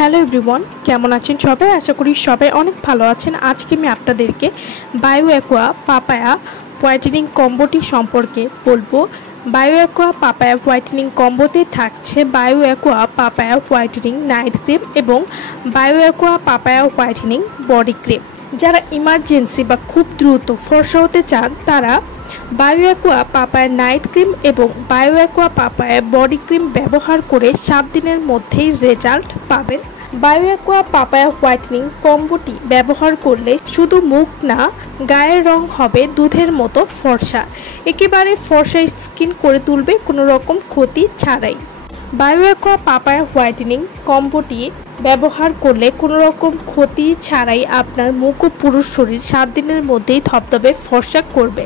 Hello everyone, কেমন আছেন সবাই? আশা করি সবাই অনেক ভালো আছেন। আজকে আমি আপনাদেরকে বায়ো অ্যাকোয়া পাপায়া হোয়াইটেনিং কম্বোটি সম্পর্কে বলবো। বায়ো অ্যাকোয়া পাপায়া হোয়াইটেনিং কম্বোতে থাকছে bio aqua papaya whitening night cream এবং bio aqua papaya whitening body cream. যারা ইমার্জেন্সি বা খুব দ্রুত ফর্সা হতে চান তারা bio aqua papaya night cream এবং bio aqua papaya body cream ব্যবহার করে 7 দিনের মধ্যেই রেজাল্ট পাবেন। বায়ো অ্যাকোয়া পাপায়া হোয়াইটেনিং কম্বোটি ব্যবহার করলে শুধু মুখ না, গায়ের রং হবে দুধের মতো ফর্সা, একেবারে ফর্সা স্কিন করে তুলবে কোনো রকম ক্ষতি ছাড়াই। বায়ো অ্যাকোয়া পাপায়া হোয়াইটেনিং কম্বোটি ব্যবহার করলে কোনো রকম ক্ষতি ছাড়াই আপনার মুখ ও পুরো শরীর 7 দিনের মধ্যেই ধবধবে ফর্সা করবে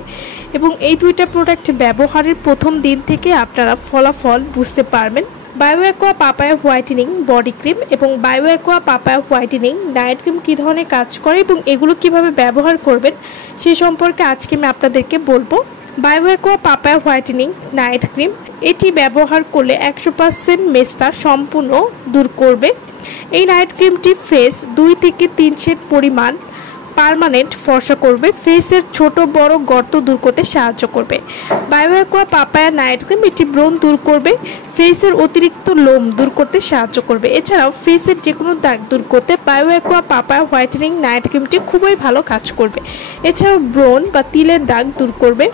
এবং এই দুইটা প্রোডাক্ট ব্যবহারের প্রথম দিন থেকে আপনারা ফলাফল বুঝতে পারবেন। Bio aqua papaya whitening body cream এবং bio aqua papaya whitening night cream কী ধরনের কাজ করে এবং এগুলো কিভাবে ব্যবহার করবেন সে সম্পর্কে আজকে আমি আপনাদেরকে বলবো। Bio aqua papaya whitening night cream এটি ব্যবহার করলে 100% মেস্তা সম্পূর্ণ দূর করবে। এই নাইট ক্রিমটি ফেস 2 থেকে 3 শেড পরিমাণ পার্মানেন্ট ফর্সা করবে, ফেসের ছোট বড় গর্ত দূর করতে সাহায্য করবে। Bio aqua papaya night cream এটি ব্রণ দূর করবে, ফেসের অতিরিক্ত লোম দূর করতে সাহায্য করবে। এছাড়াও ফেসের যে কোনো দাগ দূর করতে bio aqua papaya whitening night ক্রিমটি খুবই ভালো কাজ করবে। এছাড়াও ব্রণ বা তিলের দাগ দূর করবে,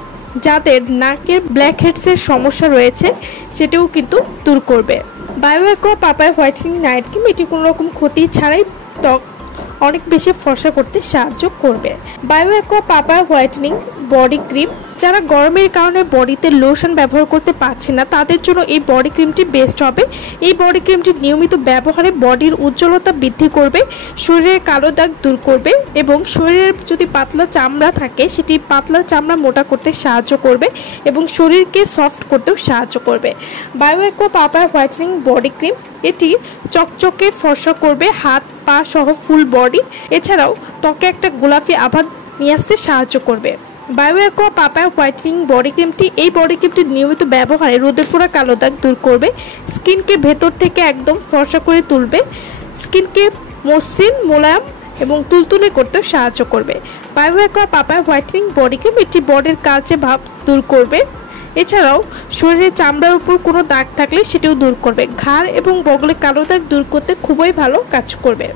যাদের নাকের ব্ল্যাক হেডসের সমস্যা রয়েছে সেটাও কিন্তু দূর করবে। Bio aqua papaya whitening night cream এটি কোনো রকম ক্ষতি ছাড়াই ত্বক অনেক বেশি ফর্সা করতে সাহায্য করবে। Bio aqua papaya whitening body cream যারা গরমের কারণে বডিতে লোশন ব্যবহার করতে পারছে না তাদের জন্য এই বডি ক্রিমটি বেস্ট হবে। এই বডি ক্রিমটি নিয়মিত ব্যবহারে বডির উজ্জ্বলতা বৃদ্ধি করবে, শরীরের কালো দাগ দূর করবে এবং শরীরের যদি পাতলা চামড়া থাকে সেটি পাতলা চামড়া মোটা করতে সাহায্য করবে এবং শরীরকে সফট করতেও সাহায্য করবে। Bio aqua papaya whitening body cream এটি চকচকে ফর্সা করবে হাত পা সহ ফুল বডি, এছাড়াও ত্বকে একটা গোলাপি আভা নিয়ে আসতে সাহায্য করবে। Bio aqua papaya whitening body ক্রিমটি এই বডি ক্রিমটি নিয়মিত ব্যবহারে রোদে পোড়া কালো দাগ দূর করবে, স্কিনকে ভেতর থেকে একদম ফর্সা করে তুলবে, স্কিনকে মসৃণ মোলায়েম এবং তুলতুলে করতেও সাহায্য করবে। Bio aqua papaya whitening body cream এটি বডির কালচে ভাব দূর করবে, এছাড়াও শরীরের চামড়ার উপর কোনো দাগ থাকলে সেটাও দূর করবে, ঘাড় এবং বগলে কালো দাগ দূর করতে খুবই ভালো কাজ করবে।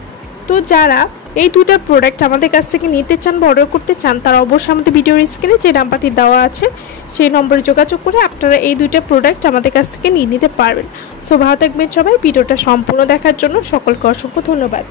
তো যারা এই দুইটা প্রোডাক্ট আমাদের কাছ থেকে নিতে চান বা অর্ডার করতে চান তারা অবশ্যই আমাদের ভিডিওর স্ক্রিনে যে নাম্বারটি দেওয়া আছে সেই নম্বরে যোগাযোগ করে আপনারা এই দুইটা প্রোডাক্ট আমাদের কাছ থেকে নিয়ে নিতে পারবেন। সো ভালো থাকবেন সবাই। ভিডিওটা সম্পূর্ণ দেখার জন্য সকলকে অসংখ্য ধন্যবাদ।